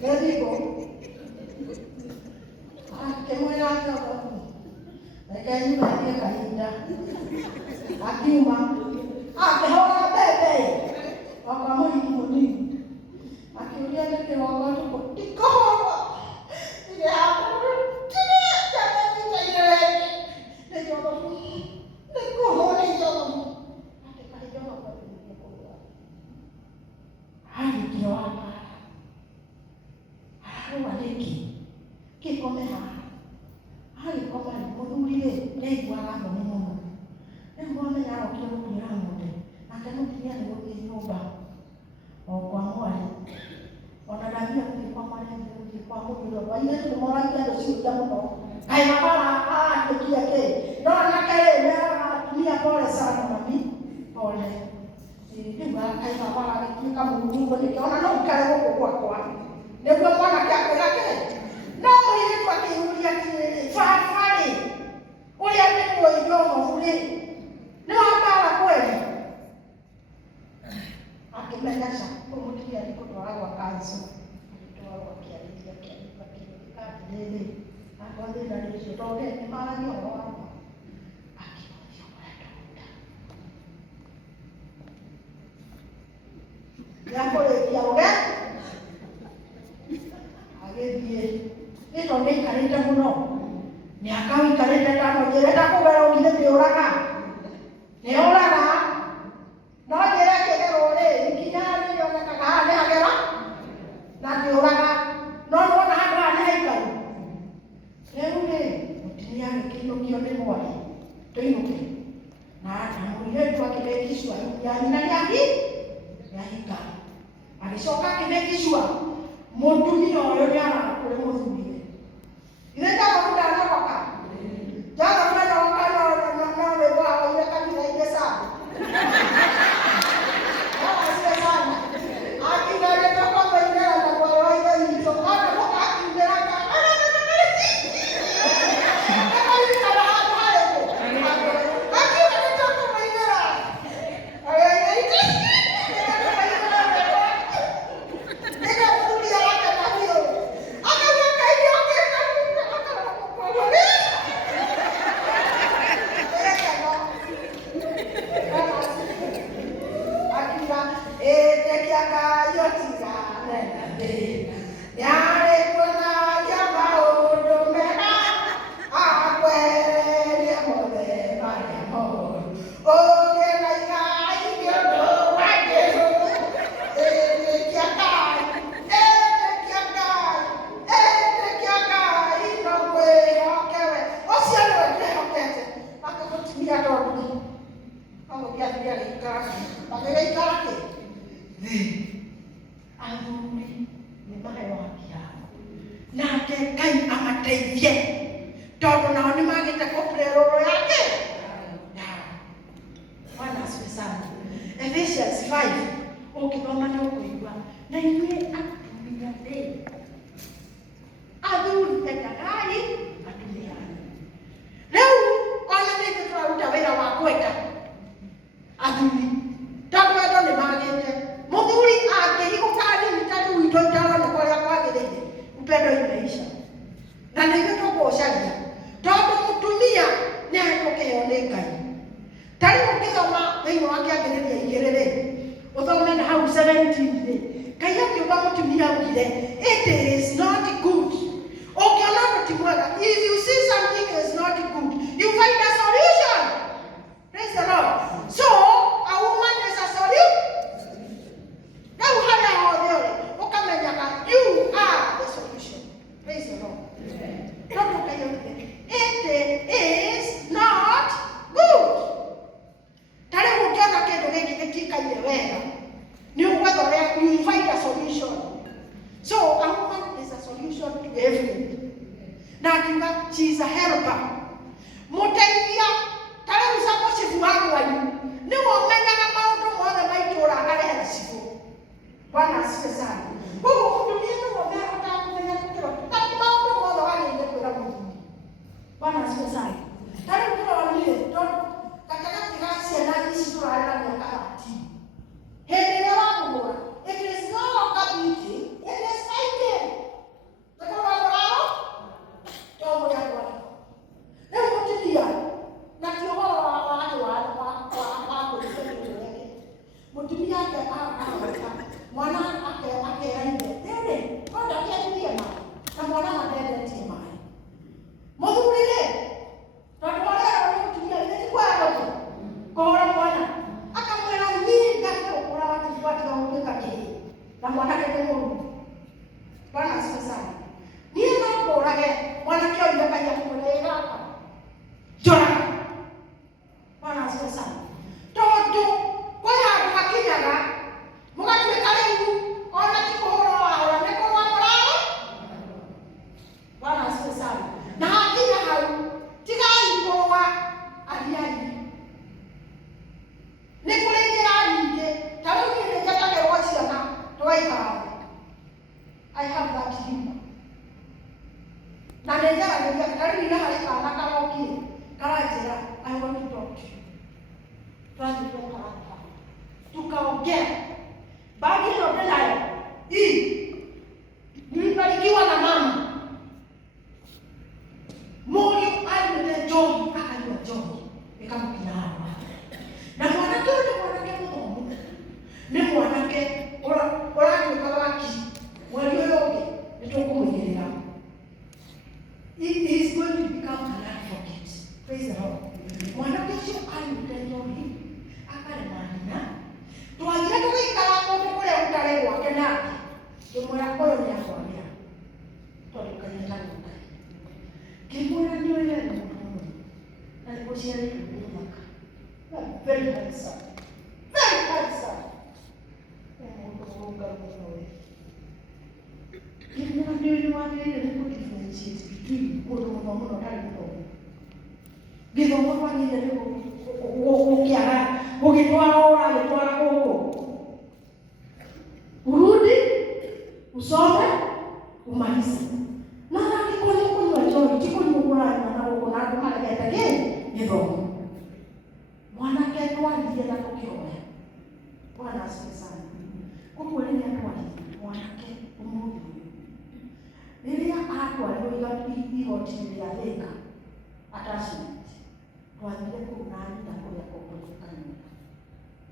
Gadigo. Kemo yake hapo. Lakini baada ya kaida. Akiuma. Amehoa bebe. Wakamuli kimuni. Akiulia ndio wangu kutiko. Ile hapo. It is no longer beauty, it is fighting. Mutumia yake mwana akeraire rĩrĩ konda kĩathie maĩ na mwana mandendetie maĩ mũthurire tondũ warera ũrĩa mũtumia nĩ kwagote kũhũra mwana akamwĩra niĩ ngakũkũra watiga gũtuĩka kĩhĩ na mwanake nĩ mũru. Bwana asifiwe sana. Niĩ no ngũrage mwanake ũyũ akaia kũmwĩra gaka njoraga. Bwana asifiwe sana. Tondũ kwĩ handũ hakinyaga mũgatuĩka rĩu ona ti kũhũra wahũra nĩ kũrũa mũrarĩ. Bwana asifiwe sana. Na hakinya hau tigai kũrũa athiani. Nĩ kũrĩ njĩra nyingĩ ta rĩu niĩ nĩnjetagĩrwo ciana twaikara. I have that humor. Na nĩnjaragĩria karĩu na harĩ kana karokire karanjĩra I want to talk to you. Twathiĩ tũkaranga tukaongea bagi yote nayo hii nilibarikiwa na mama moyo alile John akajua John ikamkina hapo na mwanake ni mwanake mmoja ni mwanake ora waki walio yote nitokumweleza he is going to become an advocate. Praise the Lord. Mwanake sio alile John akalemana twagire tũgĩikara kũndũ kũrĩa gũtarĩ gwake nake ngĩmwĩra ũyũ nĩ akwagĩra tondũ kanyita gũka ngĩmwĩra nĩ ũyũ nĩ mũndũ mũno na nĩ gũciarĩirwo nĩ mũthaka very handsome very handsome mũndũ mũrũngarũ mũno we ngĩmwĩra nĩ ũyũ wagĩrĩire nĩ kũ-differentiate between mũndũ mũno mũno ndarĩ mũno gĩthomo twagĩrĩire nĩ gũkĩaga gũgĩtwara ũragĩtwara gũkũ urudi usome umalize na nakikoni kunywa njoi tikunywa kurana na gũkũ na andũ maregete gĩthomo mwanake twaririe na tũkĩhoya. Bwana asifiwe sana. Koguo rĩrĩa twaririe mwanake ũmũthĩ rĩrĩa atwarirwo igoti-inĩ rĩa Thĩka attachment twathire kũu na nyina kũrĩa kũngũkania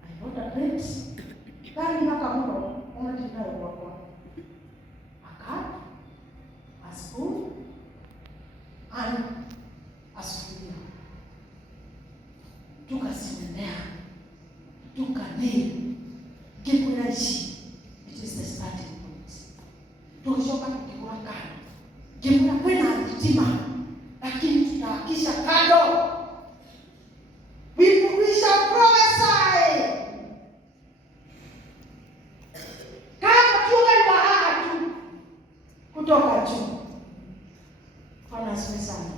I got a plate gari naka mũno ona tinayo gwakwa a cup, a spoon and a sufuria tukasimamia tukanena ngĩmwĩra ici it is the starting point. Tukichoka tukigũra kando ngĩmwĩra kwĩna thitima lakini tutahakisha kando. We shall prophesy. Kama tuwe bahati kutoka juu. Bwana asifiwe sana.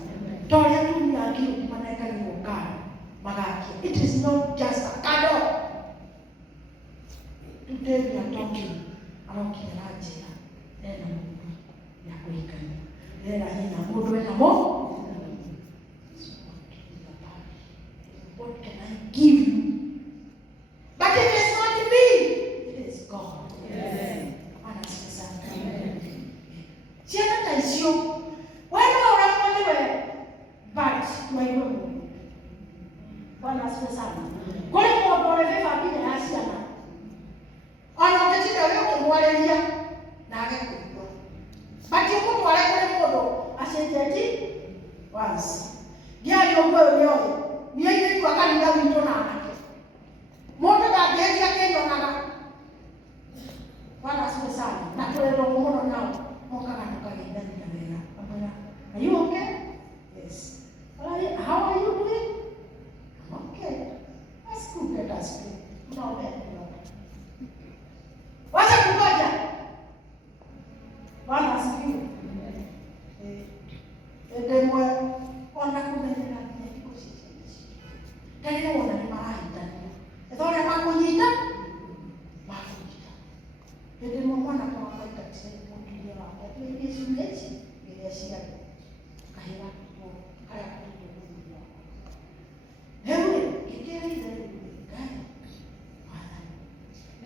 Toria tu ni akili manaka ni ukana magaki. It is not just a kado. Today we are talking about kirajia. Nena Mungu ya kuikani. Nena hina Mungu wena mo. What can I give you? But it is not me, it is God. Amen. Siapa taisio? Wewe unafanya wewe, but wewe. Bwana asifiwe sana. Kwa hiyo kwa vile vile asiana. Anaoketika leo kumwalelia na akakujua. But yuko wale kule modo asiyeti wazi. Gari yombo leo ni yeye kwa kani ndio mtona anake. Moto da gari yake ndio nana. Bwana asifiwe sana. Na tuelelo muno nao. Moka katoka ndani ya wela. Bwana, are you okay? Yes. How are you doing? Okay. That's good, let us pray. Tunaomba Mungu. Wacha kungoja. Bwana asifiwe. Ndio ona kumenena ni kushikilisha. Ndio ona ni mahali ndani. Ndio makunyita. Makunyita. Ndio mwana kwa katika tena ndio hapo. Ndio shuleti ile shida. Kahira tu kaya tu. Leo kiteri ndio gani?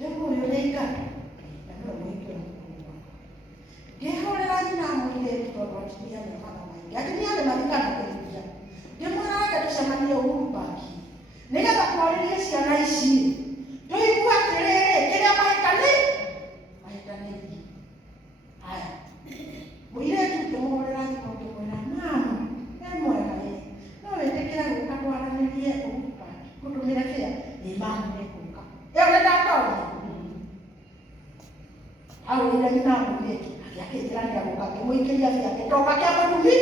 Leo yolenga. Ndio mwito. Ndio lazima mwile tuwatia na mama. Lakini yale malikana kuingia. Ndio mwana wake tushamania uhuru baki. Nikaza kuwaletea si anaishi. Ndio ikuwa au ile ninapo yetu yake jirani yako kakimwikilia yake toka kwa dumi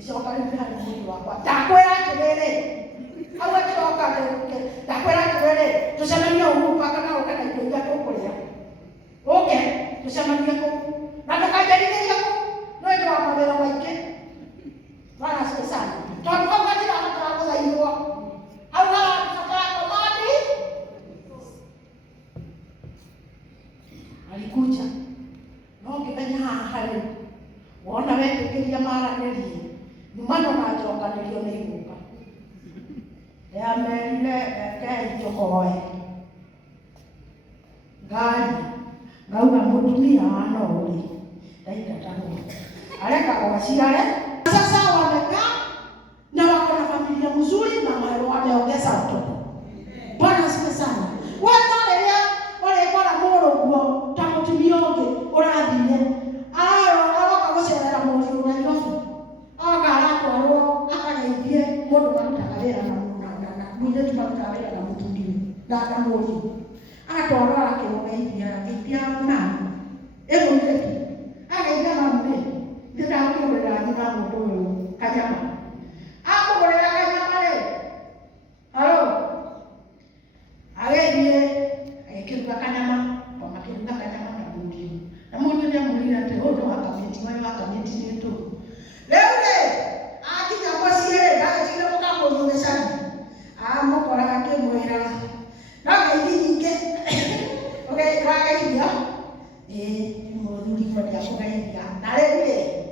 sio kali ndani mwili wako takwera kelele au atoka takwera kelele tusemania huu paka na ukana ndio kukolea okay tusemania huko na tukajalia yako ndio wa mabela wake bana sana tutakuwa katika hata za hiyo au tutakao mali alikuja no kibenya hali wona wewe kilia mara nili numano majoka nilio niibuka ya mele kai jokoe gari ngauga mutumia ano uri daika tano aleka kwa shirale sasa wamekaa na wako na familia mzuri na wao wameongeza watoto. Bwana asifiwe sana. Wale kwa moro guo tamutimioge urathie aroka gucerera muri unairofu akara kwaro akageithie mundu marutaga wira na mwire tumarutaga wira na mutumia ndaka muri agatwara akimugeithia mama egurite ageithia mama ndira kugurira thina mundu kanyama akugurira kanyama le halo ageithie akiruga kanyama kwa makiruga kanyama na mundu na mundu ni amurira te hono akamiti netu leure akija kwasiere ndakachira mukambo nyumesani amukora akimwira ngeithike okay kageithia muthuri kwa dia kugeithia na leure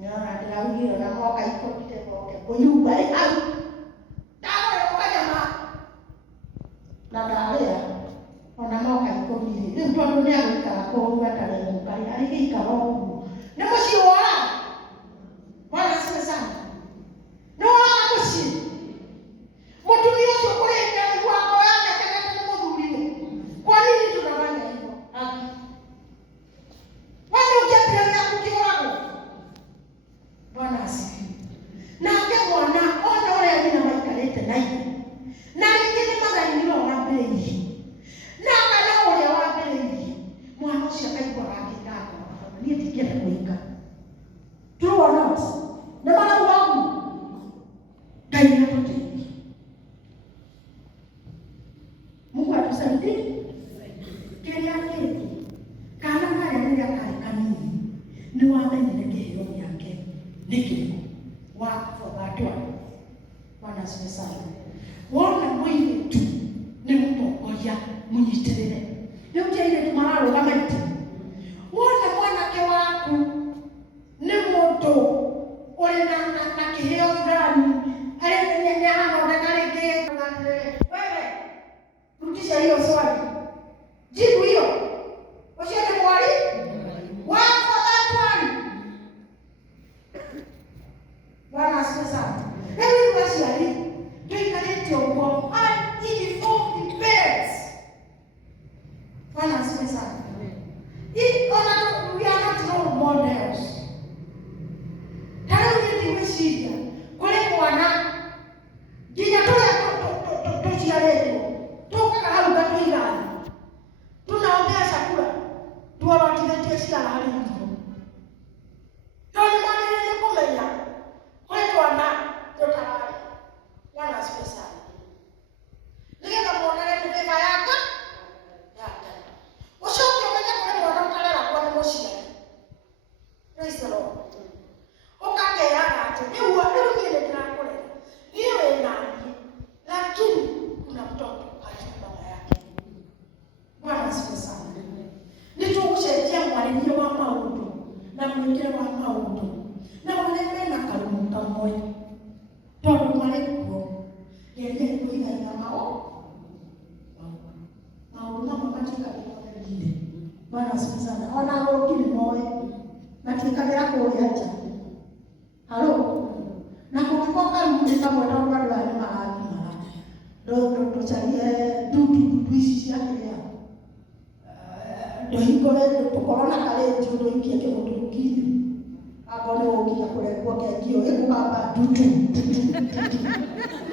nyara ndiraugire na moka ikopite moke kunyumba au dawe ukanyama na dawe ona moka ikopite ndio ndo ni agika ko atale mbai aigika ho ni muci wora wala sasa no muci mutumia sio kuleta wako yake kana muthuri kwa nini tunafanya hivyo wewe ukiambia ya kukiwako Bwana asifiwe. Na kemwana ona ule mimi na maikalete nai. Na ngine magari ndio wabei. Na kana ule wabei. Mwana ucio akaigwa akitaka. Ni tikete kuika. True or not? Na maana wangu. Ngai atote. Mungu atusaidie. Kile kitu. Kana haya ndio kanuni. Ni wamenye hiyo yake. Niki wako batwa Bwana asifiwe sana. Wona mwili tu ni mpokoya munyitirire ni utaire tumararo gamati wona mwanake waku ni moto uri na kiheo fulani ale nyenye hano ndakareke wewe rutisha hiyo swali jibu hiyo usiende mwali wako batwa Bwana asifiwe sana. Hebu basi ali tuikalete huko ili form debate. Bwana asifiwe sana. Hii ona we are not role models. Tano ni shida. Kule bwana jina toya leo. Toka hau katuila. Tunaombea chakula. Tuwawatiletea shida na hali hiyo. Ndio maana kumenya. Wewe wana totali. Bwana asifiwe sana. Ndio muonele ni beba yako. Yaka. Ushoke mwenye kwa mwana mtalela kwa moshi. Praise the Lord. Ukake yana ati ni uone ngine tunakule. Niwe nani? Lakini kuna mtoto hajui baba yake. Bwana asifiwe sana. Nitukusaidia mwalimu wa maundo na mwingine wa maundo. Na wale na kalumuka moyo. Todo mwalekuo. Yeye kuiga na mao. Mama katika kwa ngine. Bwana asifiwe sana. Ona roho kile moyo. Katika yako uliacha. Halo. Na kutoka mlika mwana wa wale mahali mahali. Ndio tuchalie dudu hizi yake ya. Ndio hiko leo tukorona kale ndio hiki yake mtukini. Akone ukia kule kwa kio hebu baba dudu.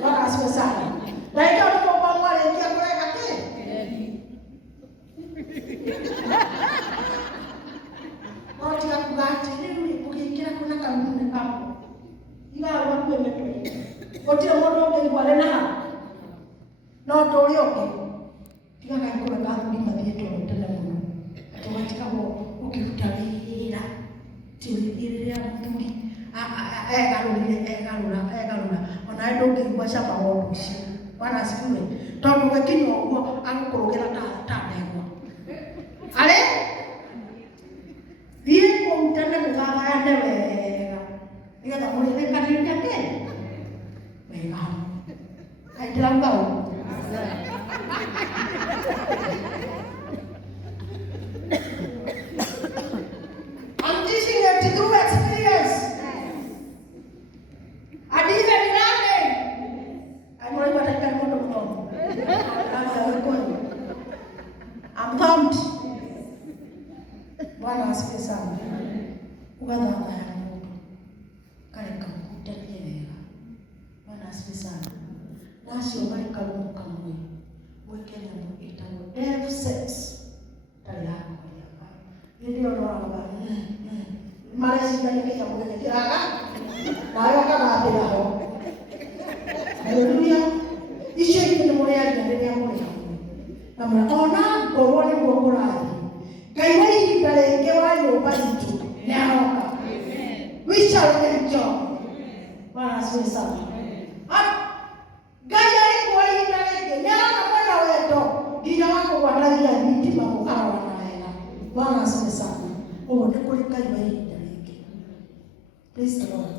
Bwana asifiwe sana. Na hiyo kwa mwale kia kule kake. tiga kali kula kathuri mathiĩtwo tene mũno atĩ watigagwo ũkĩruta wĩra ti ũrĩthirĩria mũthuri egarũra ona ndũngĩigua cama wa ũndũ ũcio. Bwana asifiwe. Tondũ gũkinya ũguo agũkũrũgĩra ta ndegwa arĩ thiĩ kũu tene mũthathayane wega nĩgetha mũrĩrĩkanĩria kĩ wega kaĩ ndĩrauga ũguo. I'm teaching you through experience. And even learning. I'm not even like that one of I'm thumbed. Bwana asifiwe sana. Ugathathaya na mũndũ kareka mũhutanie wega. Bwana asifiwe sana. Nacio marĩkaguo kamwe mwĩke nyamũ ĩtagwo dev sex tarĩ ya kũrĩa hĩndĩ ĩyo noraga mareciragia kĩnyamũ gĩkĩ kĩraga nawe ũkagathĩra ho. Haleluya. Icio ingĩ nĩ mũrĩaria rĩrĩa mũrĩ hamwe na ona ngorwo nĩguo kũrathiĩ Ngai wa ihinda rĩngĩ wa nyũmba itũ nĩaroka. We shall enjoy. Bwana asifiwe sana. Ngai arĩ kwa ihinda rĩngĩ nĩaroka kwenda wendo nginya wa kũgwatagia thitima mũkarora na wega. Bwana asifiwe sana. Ũguo nĩ kũrĩ Ngai wa ihinda rĩngĩ. Praise the Lord.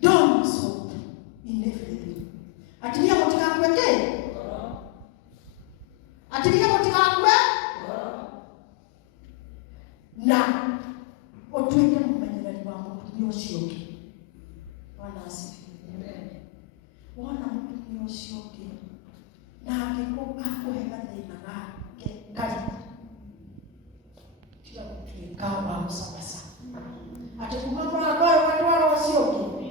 Don't lose hope in everything. Atiria mũtigakue kĩ? Atiria mũtigakue na ũtuĩke mũmenyereri wa mũtumia ũcio ũngĩ. Bwana asifiwe. Wona mũtumia ũcio ũngĩ na akũhe gathĩna gake karĩkũ tiga gũtuĩka wa gũcabasa atĩ kuma mũrango ũyũ watwara ũcio ũngĩ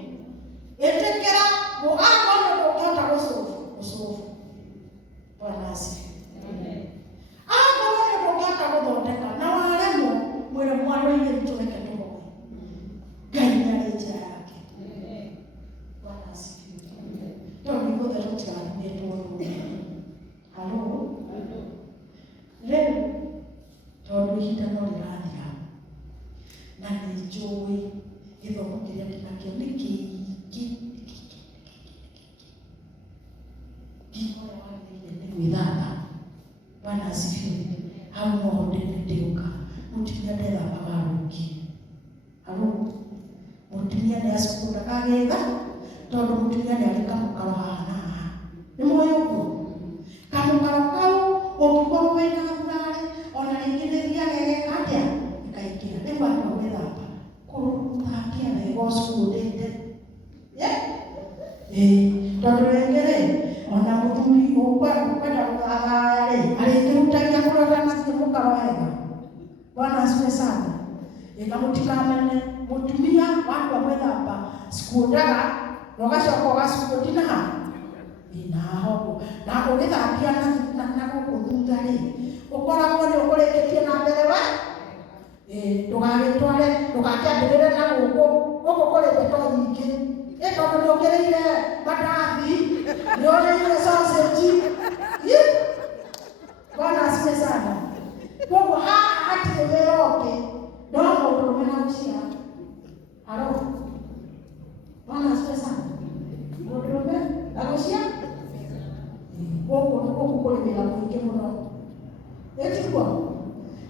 ĩtĩkĩra mũgambo nĩ ũngĩhota gũcũbũ. Bwana asifiwe. Akorwo nĩ ũngĩhota gũthondeka na waremwo mwĩre mwana-inĩ witũ reke tũhoe. Ngai nĩarĩ njĩra yake. Bwana asifiwe. Tondũ nĩguo tũtiganĩtwo rũĩ. Halo. Rĩu tondũ ihinda no rĩrathira na nĩnjũĩ gĩthomo kĩrĩa ndĩnakĩo nĩ kĩingĩ. Ngĩmwe wagĩrĩire nĩ gwĩthamba. Bwana asifiwe. Hau noho ndĩũka mũtumia ndethambaga rũngi. Halo. Mũtumia nĩacukũraga getha tondũ mũtumia nĩarĩ kamũkaro haha na haha. Nĩ mũĩ ũguo? Kamũkaro kau ũngĩkorwo wĩna thabarĩ ona rĩngĩ nĩthiagegeka atĩa ĩkaingĩra. Rĩu andũ a gwĩthamba kũrũtakia wega ũcukũrĩte. Tondũ rĩngĩ-rĩ ona mũthuri ũkwenda gũthathaya-rĩ arĩkĩrutagia kũrora nacio mũkaro wega. Bwana asifiwe sana. Na mũtikamene mũtumia wandũ a gwĩthamba cukũndaga na ũgacoka ũgacukũndi naho na ũgĩthambia na gũkũ thutha-rĩ ũkoragwo nĩ ũkũrĩkĩtie na mbere wa ndũgagĩtware ndũgakĩambĩrĩre na gũkũ kũrĩ ndeto nyingĩ tondũ nĩ ũkĩrĩire mandathi nĩ ũrĩire sausage. Bwana asifiwe sana. Koguo haha hatirĩ wĩra ũngĩ no mũndũrũme na gũciara. Halo. Bwana asifiwe sana. Mũndũrũme na gũciara koguo kũrĩ wĩra mũingĩ mũno. Ĩtiguo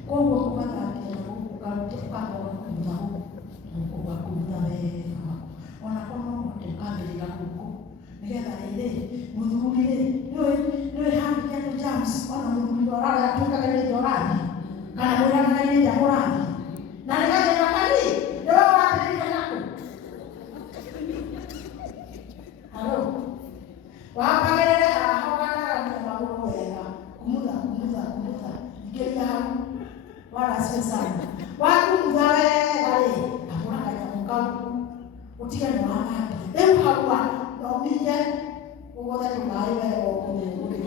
koguo ũgathambia na gũkũ ũkambora kũmutha gũkũ ũgakũmutha wega ona korwo no ũkambĩrĩra gũkũ nĩgetha rĩrĩ mũthuri-rĩ nĩwĩ handũ kĩndũ germs ona mũthuri ũrarĩa atuĩkaga nĩ ũrathiĩ kana mwĩranaga nĩ nja mũrathiĩ na nĩgathĩna kani nĩwe wambĩrĩria nakũ. Halo. Wambagĩrĩre haha ũgatagania magũrũ wega kumutha ingĩria hau. Bwana asifiwe sana. Wakumutha wega-rĩ agũra kanyamũ kau ũtige nĩ wathambia. Rĩu hau nominye ũgũthe tũmaĩ wega ũkũnyũrũria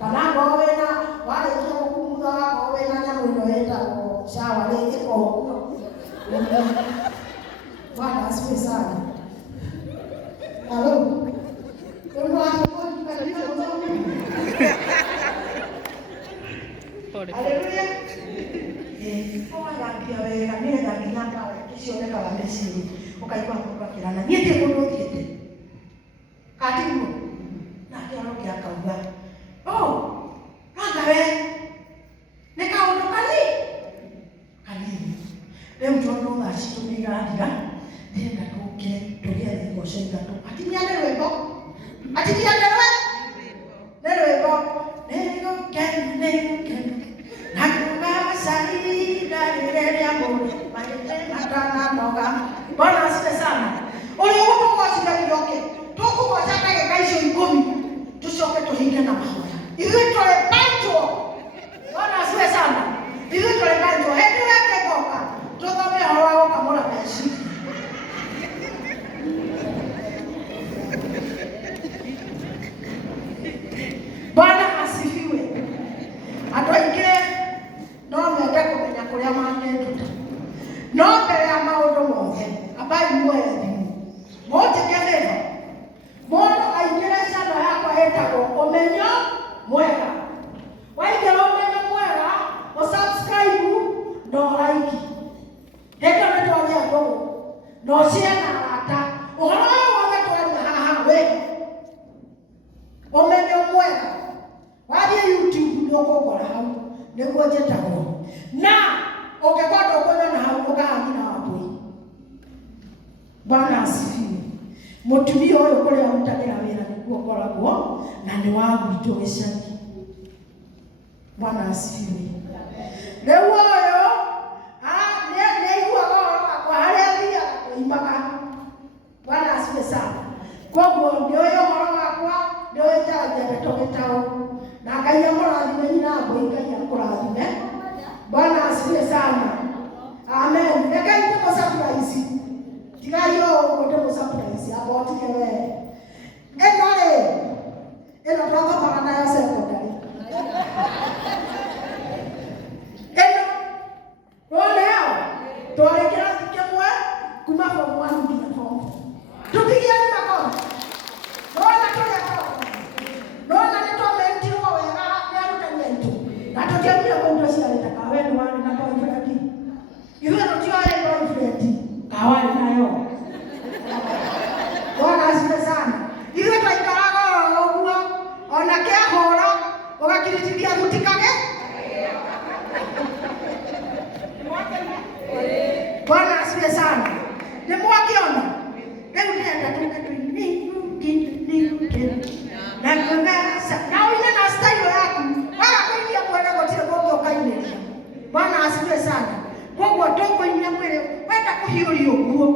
kana ngorwo wĩna warĩkia gũkumutha wakorwo wĩna nyamũ ĩno ĩtagwo shawa rĩngĩ koguo. Bwana asifiwe sana. Halo. Akiaroge akauga, anga we nĩ kaũndũ kanini. Rĩu tondũ thaa citũ nĩirathira, ndĩrenda tũkĩre tũgĩe igoco ithatũ. Atimia nĩ rwĩmbo, atimia nĩ rwĩmbo, nĩgũkena na kugacaida rĩrĩa mũndũ maitĩ matananoga. Bwana asifiwe sana. Ũrĩa ũtũgocire gĩoke, tũkũgoca ndagĩka icio 10 tũcoke tũhinge na mahoya. Ithuĩ tũrĩ baitwo. Bwana asifiwe sana. Ithuĩ tũrĩ baitwo. Hĩndĩ weke goka tũthome ũhoro wa gũkamũra meciria. Bwana asifiwe. Andũ aingĩ no mende kũmenya kũrĩa mangĩnduta, no mbere ya maũndũ mothe ambai muoye thimũ mũnjĩke thĩna. Mũndũ aingĩre channel yakwa ĩtagwo Ũmenyo Mwega. Waingĩra Ũmenyo Mwega ũsubscribe na ũlaiki. Hĩndĩ ĩyo nĩtwagĩa ndũgũ na ũcie na arata. Ũhoro wothe twaria haha wĩ Ũmenyo Mwega. Wathiĩ YouTube nĩũkũngora hau nĩguo njĩtagwo. Na ũngĩkorwo ndũkũnyona hau ũkahanyina Wambui. Bwana asifiwe. Mũtumia ũyũ kũrĩa arutagĩra wĩra nĩguo ngoragwo na nĩ wa gwitũ gĩcagi. Bwana asifiwe. Rĩu ũyũ nĩaiguaga ũhoro wakwa harĩa thiaga kũimaga. Bwana asifiwe sana. Koguo nĩũĩ ũhoro wakwa, nĩũĩ njaragia gĩtũgĩtaũ. Na Ngai amũrathime nyina Wambui, Ngai akũrathime. Bwana asifiwe sana. Amen. Rekei ndĩmũsurprise. Tigai ũguo ndĩmũsurprise abotige wee. Ĩno twathomaga nayo secondary. Ĩno woneo twarĩ kĩrathi kĩmwe kuma form 1 nginya form 4. Tũpigieni makofi. Nona tũrĩa nona nĩtwamentirwo wega nĩ arutani aitũ. Na tũkĩambia kũruta ciarĩ ta kawe nĩ warĩ na boyfriend. Ithuĩ tũtioĩ boyfriend. Kawa nayo. Bwana asifiwe sana. Ithuĩ twaikaraga ũguo ona kĩahũra ũgakirĩtithia gutikage. Bwana asifiwe sana. Nĩmwakiona. Rĩu nĩenda tũke na kũngasa. Na ũine na style yaku. Waga kũinia mwene gũtirĩ kũngĩ ũkainĩria. Bwana asifiwe sana. Koguo tũkũinia mwĩrĩ wenda kũhiũria ũguo.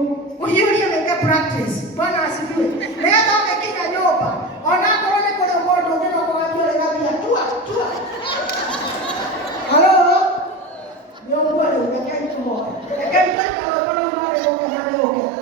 Ũhiũrie wĩke practice. Bwana asifiwe. Nĩgetha ũgĩkinya nyũmba ona korwo nĩ kũrĩa mũndũ ũngĩ no kũgathiĩ ũrĩgathia tua. Halo? Nĩ ũguo rĩu rekei tũmoe. Rekei tũikare ũkorwo marĩ gũkena nĩ gũkena.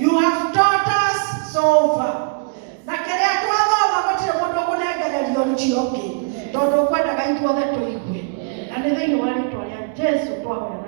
You have taught us so far. Na kĩrĩa twathoma gũtirĩ mũndũ ũkũnengererio nĩcio kĩ. Tondũ ũkwendaga ithuothe tũigue. Na nĩ thĩinĩ wa rĩĩtwa rĩa Jesũ twahoya.